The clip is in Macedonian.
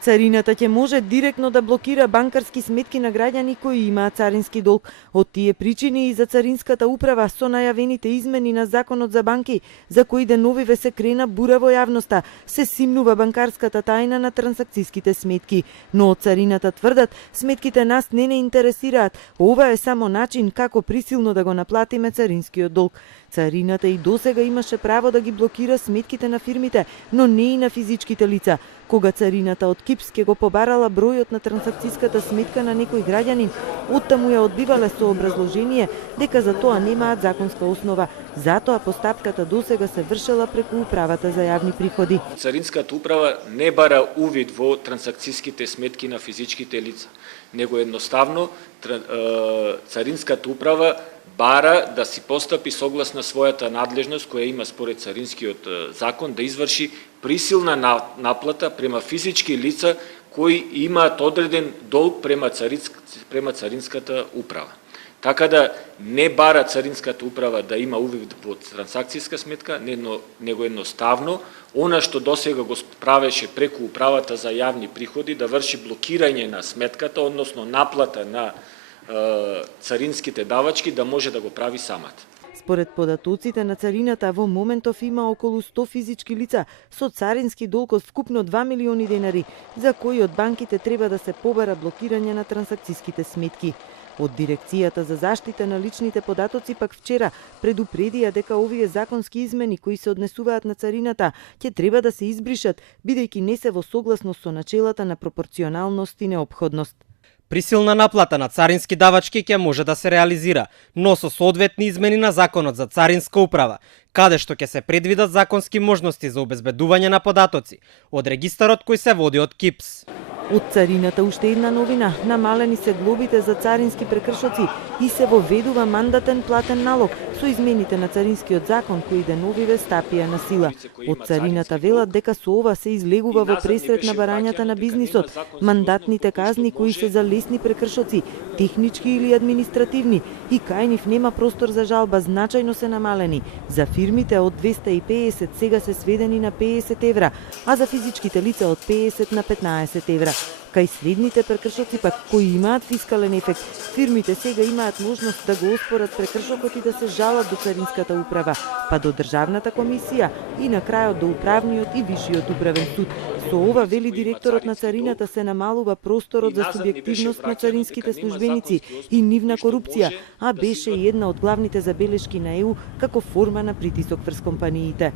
Царината ќе може директно да блокира банкарски сметки на граѓани кои имаат царински долг. Од тие причини и за Царинската управа со најавените измени на Законот за банки, за кои деновиве се крена бура во јавноста, се симнува банкарската тајна на трансакцијските сметки. Но од Царината тврдат, сметките нас не интересираат. Ова е само начин како присилно да го наплатиме царинскиот долг. Царината и досега имаше право да ги блокира сметките на фирмите, но не и на физичките лица. Кога царината од КИПС ќе го побарала бројот на трансакцијската сметка на некој граѓанин, оттаму ја одбивале со образложение дека за тоа немаат законска основа. Затоа постапката досега се вршела преку управата за јавни приходи. Царинската управа не бара увид во трансакцијските сметки на физичките лица, него едноставно Царинската управа бара да си постапи согласно својата надлежност која има според Царинскиот закон да изврши присилна наплата према физички лица кои имаат одреден долг према Царинската управа. Така да не бара Царинската управа да има увид во трансакцијска сметка, него едноставно она што досега го правеше преку управата за јавни приходи да врши блокирање на сметката, односно наплата на царинските давачки да може да го прави самата. Според податоците на царината, во моментов има околу 100 физички лица со царински долг од вкупно 2 милиони денари, за кои од банките треба да се побара блокирање на трансакцијските сметки. Од Дирекцијата за заштита на личните податоци пак вчера предупредија дека овие законски измени кои се однесуваат на царината ќе треба да се избришат, бидејќи не се во согласност со начелата на пропорционалност и неопходност. Присилна наплата на царински давачки ќе може да се реализира, но со соодветни измени на Законот за Царинска управа, каде што ќе се предвидат законски можности за обезбедување на податоци од регистарот кој се води од КИПС. Од царината уште една новина, намалени се глобите за царински прекршоци и се воведува мандатен платен налог со измените на царинскиот закон кои деновиве стапија на сила. Од царината велат дека со ова се излегува во пресред на барањата на бизнисот, мандатните казни кои се за лесни прекршоци, технички или административни, и кај нив нема простор за жалба, значајно се намалени. За фирмите од 250 сега се сведени на 50 евра, а за физичките лица од 50 на 15 евра. Кај следните прекршоци пак кои имаат фискален ефект, фирмите сега имаат можност да го оспорат прекршокот и да се жалат до Царинската управа, па до Државната комисија и на крајот до Управниот и Вишиот управен суд. Со ова, вели директорот на царината, се намалува просторот за субјективност на царинските службеници и нивна корупција, а беше и една од главните забелешки на ЕУ како форма на притисок врз компаниите.